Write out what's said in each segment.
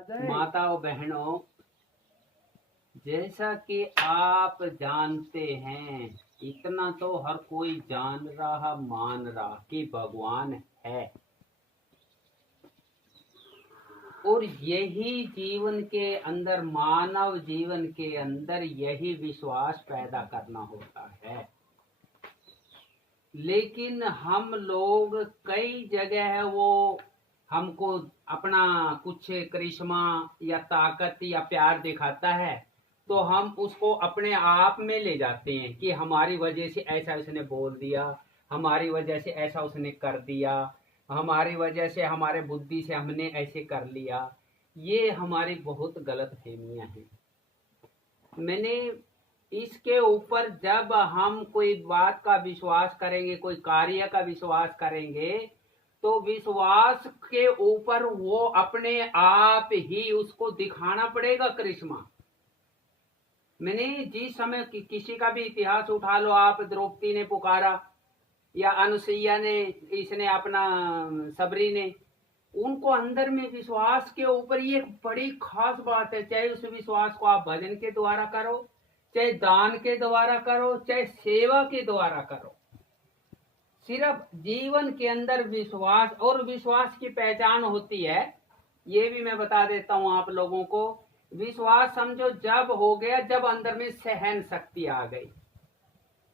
माताओं बहनों, जैसा कि आप जानते हैं, इतना तो हर कोई जान रहा मान रहा कि भगवान है। और यही जीवन के अंदर, मानव जीवन के अंदर यही विश्वास पैदा करना होता है। लेकिन हम लोग कई जगह वो हमको अपना कुछ करिश्मा या ताकत या प्यार दिखाता है, तो हम उसको अपने आप में ले जाते हैं कि हमारी वजह से ऐसा उसने बोल दिया, हमारी वजह से ऐसा उसने कर दिया, हमारी वजह से, हमारे बुद्धि से हमने ऐसे कर लिया। ये हमारी बहुत गलत फहमियां हैं। मैंने इसके ऊपर जब हम कोई बात का विश्वास करेंगे, कोई कार्य का विश्वास करेंगे, तो विश्वास के ऊपर वो अपने आप ही उसको दिखाना पड़ेगा करिश्मा। मैंने जिस समय किसी का भी इतिहास उठा लो आप, द्रौपदी ने पुकारा या अनुसुईया ने, इसने अपना सबरी ने, उनको अंदर में विश्वास के ऊपर ये बड़ी खास बात है। चाहे उस विश्वास को आप भजन के द्वारा करो, चाहे दान के द्वारा करो, चाहे सेवा के द्वारा करो, सिर्फ जीवन के अंदर विश्वास। और विश्वास की पहचान होती है, ये भी मैं बता देता हूं आप लोगों को। विश्वास समझो जब हो गया जब अंदर में सहन शक्ति आ गई।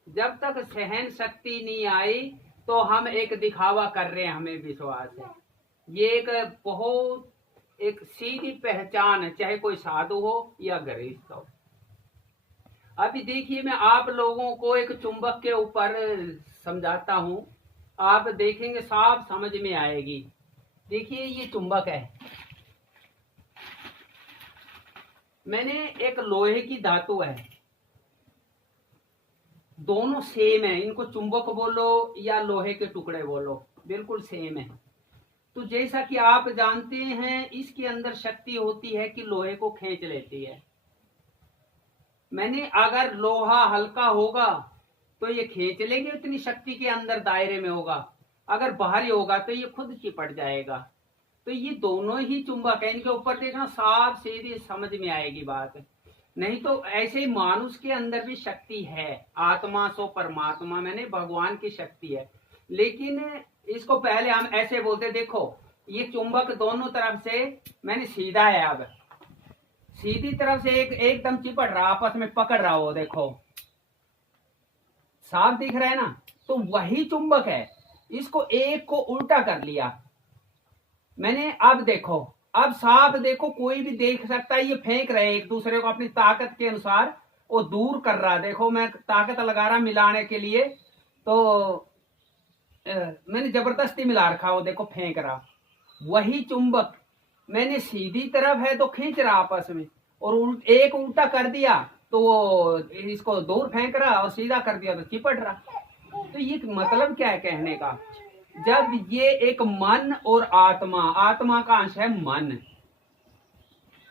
जब तक सहन शक्ति नहीं आई तो हम एक दिखावा कर रहे हैं, हमें विश्वास है। ये एक बहुत एक सीधी पहचान है, चाहे कोई साधु हो या गृहस्थ हो। अभी देखिए, मैं आप लोगों को एक चुंबक के ऊपर समझाता हूं, आप देखेंगे साफ समझ में आएगी। देखिए, ये चुंबक है। मैंने एक लोहे की धातु है, दोनों सेम है। इनको चुंबक बोलो या लोहे के टुकड़े बोलो, बिल्कुल सेम है। तो जैसा कि आप जानते हैं, इसके अंदर शक्ति होती है कि लोहे को खींच लेती है। मैंने अगर लोहा हल्का होगा तो ये खींच लेंगे, उतनी शक्ति के अंदर दायरे में होगा। अगर भारी होगा तो ये खुद चिपट जाएगा। तो ये दोनों ही चुंबक है, इनके ऊपर देखना, साफ सीधी समझ में आएगी बात। नहीं तो ऐसे ही मानुष के अंदर भी शक्ति है, आत्मा सो परमात्मा, मैंने भगवान की शक्ति है। लेकिन इसको पहले हम ऐसे बोलते, देखो ये चुंबक दोनों तरफ से मैंने सीधा है, अब सीधी तरफ से एकदम चिपट रहा, आपस में पकड़ रहा हो, देखो साफ दिख रहा है ना। तो वही चुंबक है, इसको एक को उल्टा कर लिया मैंने। अब देखो, अब साफ देखो, कोई भी देख सकता है, ये फेंक रहे एक दूसरे को अपनी ताकत के अनुसार, वो दूर कर रहा। देखो मैं ताकत लगा रहा मिलाने के लिए, तो मैंने जबरदस्ती मिला रखा, वो देखो फेंक रहा। वही चुंबक मैंने सीधी तरफ है तो खींच रहा आपस में, और एक उल्टा कर दिया तो वो इसको दूर फेंक रहा, और सीधा कर दिया तो चिपट रहा। तो ये मतलब क्या है कहने का, जब ये एक मन और आत्मा, आत्मा का अंश है मन,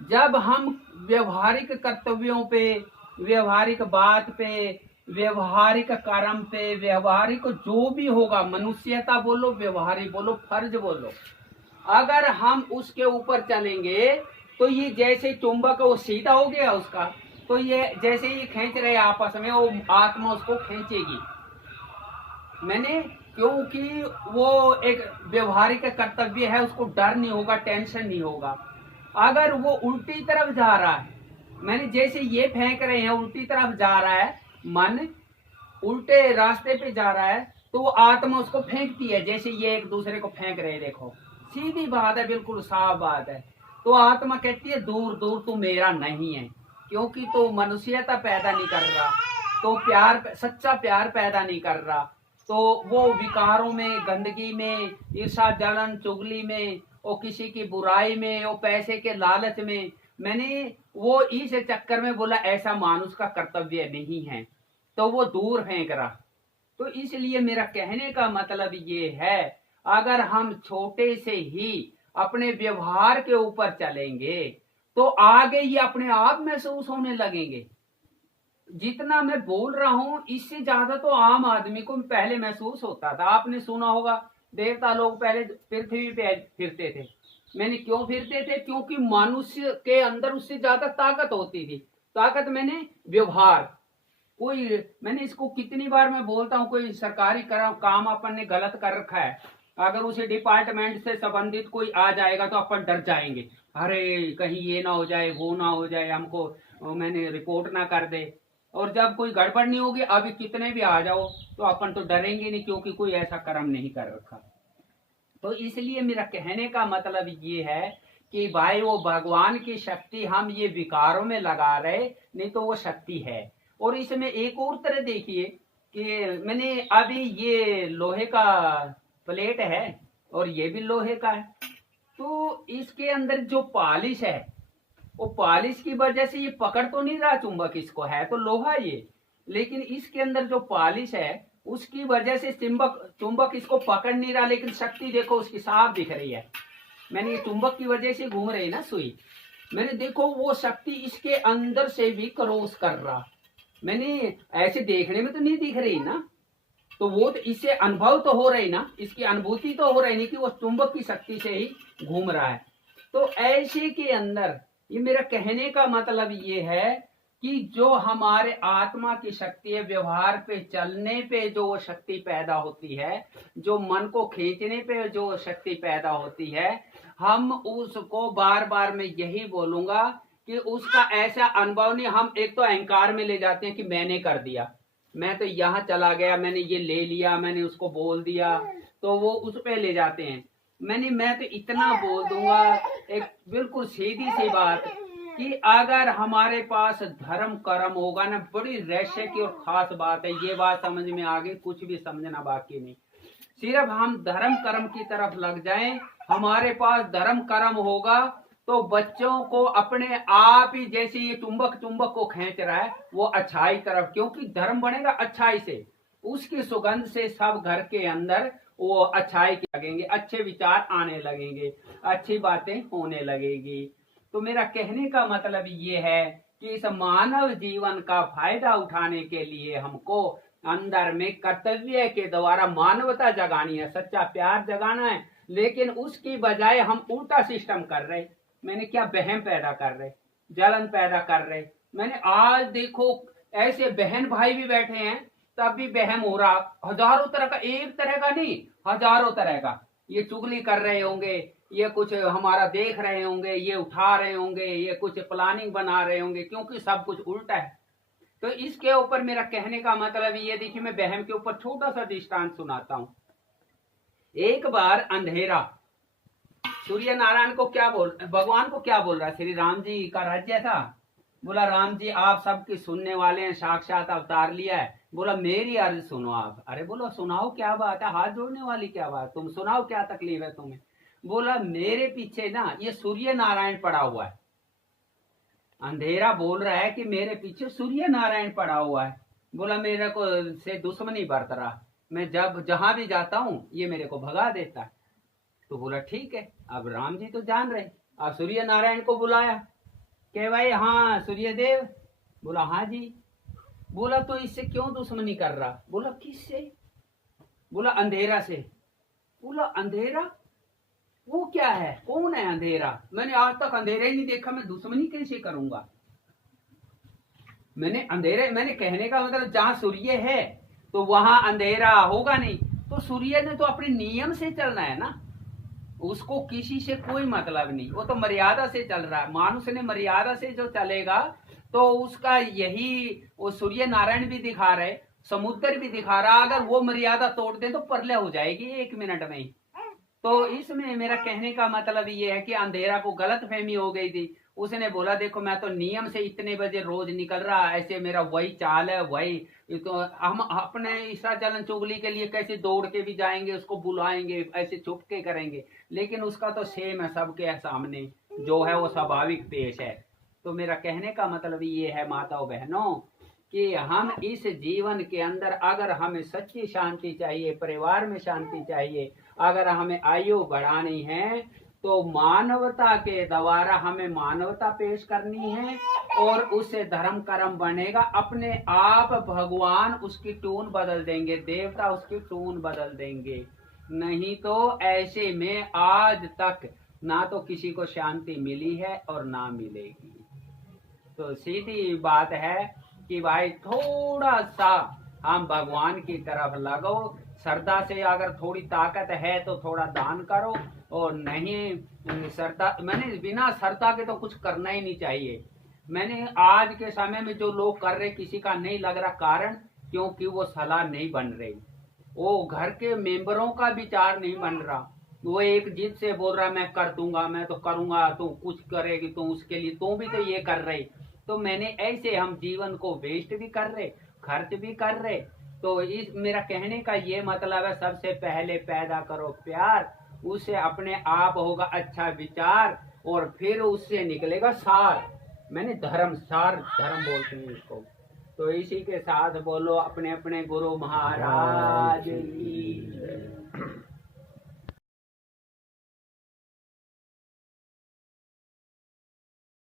जब हम व्यवहारिक कर्तव्यों पे, व्यवहारिक बात पे, व्यवहारिक कर्म पे, व्यवहारिक जो भी होगा, मनुष्यता बोलो, व्यवहारिक बोलो, फर्ज बोलो, अगर हम उसके ऊपर चलेंगे तो ये जैसे चुंबक वो सीधा हो गया उसका, तो ये जैसे ही खींच रहे आपस में, वो आत्मा उसको खींचेगी। मैंने, क्योंकि वो एक व्यवहारिक कर्तव्य है, उसको डर नहीं होगा, टेंशन नहीं होगा। अगर वो उल्टी तरफ जा रहा है, मैंने जैसे ये फेंक रहे हैं, उल्टी तरफ जा रहा है मन, उल्टे रास्ते पे जा रहा है, तो वो आत्मा उसको फेंकती है, जैसे ये एक दूसरे को फेंक रहे, देखो सीधी बात है, बिल्कुल साफ बात है। तो आत्मा कहती है दूर दूर, तू मेरा नहीं है, क्योंकि तो मनुष्यता पैदा नहीं कर रहा, तो प्यार, सच्चा प्यार पैदा नहीं कर रहा, तो वो विकारों में, गंदगी में, ईर्षा जलन चुगली में, वो किसी की बुराई में, वो पैसे के लालच में, मैंने वो इस चक्कर में बोला ऐसा मानुष का कर्तव्य नहीं है, तो वो दूर फेंक रहा। तो इसलिए मेरा कहने का मतलब ये है, अगर हम छोटे से ही अपने व्यवहार के ऊपर चलेंगे तो आगे ये अपने आप महसूस होने लगेंगे। जितना मैं बोल रहा हूं, इससे ज्यादा तो आम आदमी को पहले महसूस होता था। आपने सुना होगा, देवता लोग पहले पृथ्वी पे फिरते थे, मैंने क्यों फिरते थे? क्योंकि मनुष्य के अंदर उससे ज्यादा ताकत होती थी। ताकत मैंने व्यवहार, कोई, मैंने इसको कितनी बार मैं बोलता हूँ, कोई सरकारी काम अपन ने गलत कर रखा है, अगर उसे डिपार्टमेंट से संबंधित कोई आ जाएगा तो अपन डर जाएंगे, अरे कहीं ये ना हो जाए, वो ना हो जाए, हमको मैंने रिपोर्ट ना कर दे। और जब कोई गड़बड़ नहीं होगी, अभी कितने भी आ जाओ तो अपन तो डरेंगे नहीं, क्योंकि कोई ऐसा कर्म नहीं कर रखा। तो इसलिए मेरा कहने का मतलब ये है कि भाई वो भगवान की शक्ति हम ये विकारों में लगा रहे, नहीं तो वो शक्ति है। और इसमें एक और तरह देखिए कि मैंने अभी ये लोहे का प्लेट है और ये भी लोहे का है, तो इसके अंदर जो पॉलिश है, वो पॉलिश की वजह से ये पकड़ तो नहीं रहा चुंबक, इसको है तो लोहा ये, लेकिन इसके अंदर जो पॉलिश है उसकी वजह से चुंबक इसको पकड़ नहीं रहा, लेकिन शक्ति देखो उसकी साफ दिख रही है। मैंने ये चुंबक की वजह से घूम रही ना सुई, मैंने देखो वो शक्ति इसके अंदर से भी क्रॉस कर रहा, मैंने ऐसे देखने में तो नहीं दिख रही ना, तो वो तो इससे अनुभव तो हो रही ना, इसकी अनुभूति तो हो रही नहीं कि वो चुंबक की शक्ति से ही घूम रहा है। तो ऐसे के अंदर ये मेरा कहने का मतलब ये है कि जो हमारे आत्मा की शक्ति है, व्यवहार पे चलने पे जो वो शक्ति पैदा होती है, जो मन को खींचने पे जो शक्ति पैदा होती है, हम उसको बार बार मैं यही बोलूंगा कि उसका ऐसा अनुभव नहीं। हम एक तो अहंकार में ले जाते हैं कि मैंने कर दिया, मैं तो यहाँ चला गया, मैंने ये ले लिया, मैंने उसको बोल दिया, तो वो उस पे ले जाते हैं। मैं तो इतना बोल दूंगा, एक बिल्कुल सीधी सी बात, कि अगर हमारे पास धर्म कर्म होगा ना, बड़ी रहस्य की और खास बात है, ये बात समझ में आ गई, कुछ भी समझना बाकी नहीं। सिर्फ हम धर्म कर्म की तरफ लग जाएं, हमारे पास धर्म कर्म होगा तो बच्चों को अपने आप ही, जैसे ये चुंबक को खींच रहा है, वो अच्छाई तरफ, क्योंकि धर्म बनेगा अच्छाई से, उसकी सुगंध से सब घर के अंदर वो अच्छाई के लगेंगे, अच्छे विचार आने लगेंगे, अच्छी बातें होने लगेगी। तो मेरा कहने का मतलब ये है कि इस मानव जीवन का फायदा उठाने के लिए हमको अंदर में कर्तव्य के द्वारा मानवता जगानी है, सच्चा प्यार जगाना है, लेकिन उसकी बजाय हम उल्टा सिस्टम कर रहे। मैंने क्या वहम पैदा कर रहे, जलन पैदा कर रहे। मैंने आज देखो ऐसे बहन भाई भी बैठे हैं, तब भी वहम हो रहा, हजारों तरह का, एक तरह का नहीं, हजारों तरह का। ये चुगली कर रहे होंगे, ये कुछ हमारा देख रहे होंगे, ये उठा रहे होंगे, ये कुछ प्लानिंग बना रहे होंगे, क्योंकि सब कुछ उल्टा है। तो इसके ऊपर मेरा कहने का मतलब ये, देखिए मैं वहम के ऊपर छोटा सा दृष्टांत सुनाता हूं। एक बार अंधेरा, सूर्य नारायण को क्या भगवान को क्या बोल रहा है, श्री राम जी का राज्य था, बोला राम जी आप सबके सुनने वाले हैं, साक्षात अवतार लिया है, बोला मेरी अर्ज सुनो आप। अरे बोलो सुनाओ क्या बात है, हाथ जोड़ने वाली क्या बात, तुम सुनाओ क्या तकलीफ है तुम्हें। बोला मेरे पीछे ना ये सूर्य नारायण पड़ा हुआ है। अंधेरा बोल रहा है कि मेरे पीछे सूर्य नारायण पड़ा हुआ है। बोला मेरे को से दुश्मनी बरत रहा, मैं जब जहां भी जाता हूं ये मेरे को भगा देता है। तो बोला ठीक है, अब राम जी तो जान रहे, अब सूर्य नारायण को बुलाया कि भाई हाँ सूर्य देव। बोला हाँ जी। बोला तो इससे क्यों दुश्मनी कर रहा। बोला किससे। बोला अंधेरा से। बोला अंधेरा वो क्या है, कौन है अंधेरा, मैंने आज तक अंधेरा ही नहीं देखा, मैं दुश्मनी कैसे करूंगा। मैंने कहने का मतलब जहां सूर्य है तो वहां अंधेरा होगा नहीं, तो सूर्य ने तो अपने नियम से चलना है ना, उसको किसी से कोई मतलब नहीं, वो तो मर्यादा से चल रहा है। मानुष ने मर्यादा से जो चलेगा तो उसका यही, वो सूर्य नारायण भी दिखा रहे, समुद्र भी दिखा रहा, अगर वो मर्यादा तोड़ दे तो प्रलय हो जाएगी 1 मिनट में ही। तो इसमें मेरा कहने का मतलब ये है कि अंधेरा को गलत फहमी हो गई थी। उसने बोला देखो मैं तो नियम से इतने बजे रोज निकल रहा, ऐसे मेरा वही चाल है, वही तो हम अपने ईसा चलन चुगली के लिए कैसे दौड़ के भी जाएंगे, उसको बुलाएंगे, ऐसे चुप के करेंगे, लेकिन उसका तो सेम है सबके सामने, जो है वो स्वाभाविक पेश है। तो मेरा कहने का मतलब ये है माताओं बहनों कि हम इस जीवन के अंदर अगर हमें सच्ची शांति चाहिए, परिवार में शांति चाहिए, अगर हमें आयु बढ़ानी है तो मानवता के द्वारा हमें मानवता पेश करनी है, और उससे धर्म कर्म बनेगा अपने आप। भगवान उसकी टून बदल देंगे, देवता उसकी टून बदल देंगे। नहीं तो ऐसे में आज तक ना तो किसी को शांति मिली है और ना मिलेगी। तो सीधी बात है कि भाई थोड़ा सा हम भगवान की तरफ लगो, श्रद्धा से अगर थोड़ी ताकत है तो थोड़ा दान करो, और नहीं श्रद्धा, मैंने बिना श्रद्धा के तो कुछ करना ही नहीं चाहिए। मैंने आज के समय में जो लोग कर रहे किसी का नहीं लग रहा, कारण क्योंकि वो सलाह नहीं बन रही, वो घर के मेंबरों का विचार नहीं बन रहा। वो एक जिद से बोल रहा मैं कर दूंगा, मैं तो करूंगा, तू कुछ करेगी, तू उसके लिए तू भी तो ये कर रही। तो मैंने ऐसे हम जीवन को वेस्ट भी कर रहे, खर्च भी कर रहे। तो इस मेरा कहने का ये मतलब है, सबसे पहले पैदा करो प्यार, उससे अपने आप होगा अच्छा विचार, और फिर उससे निकलेगा सार। मैंने धर्म, सार धर्म बोलते हैं इसको। तो इसी के साथ बोलो अपने अपने गुरु महाराज की।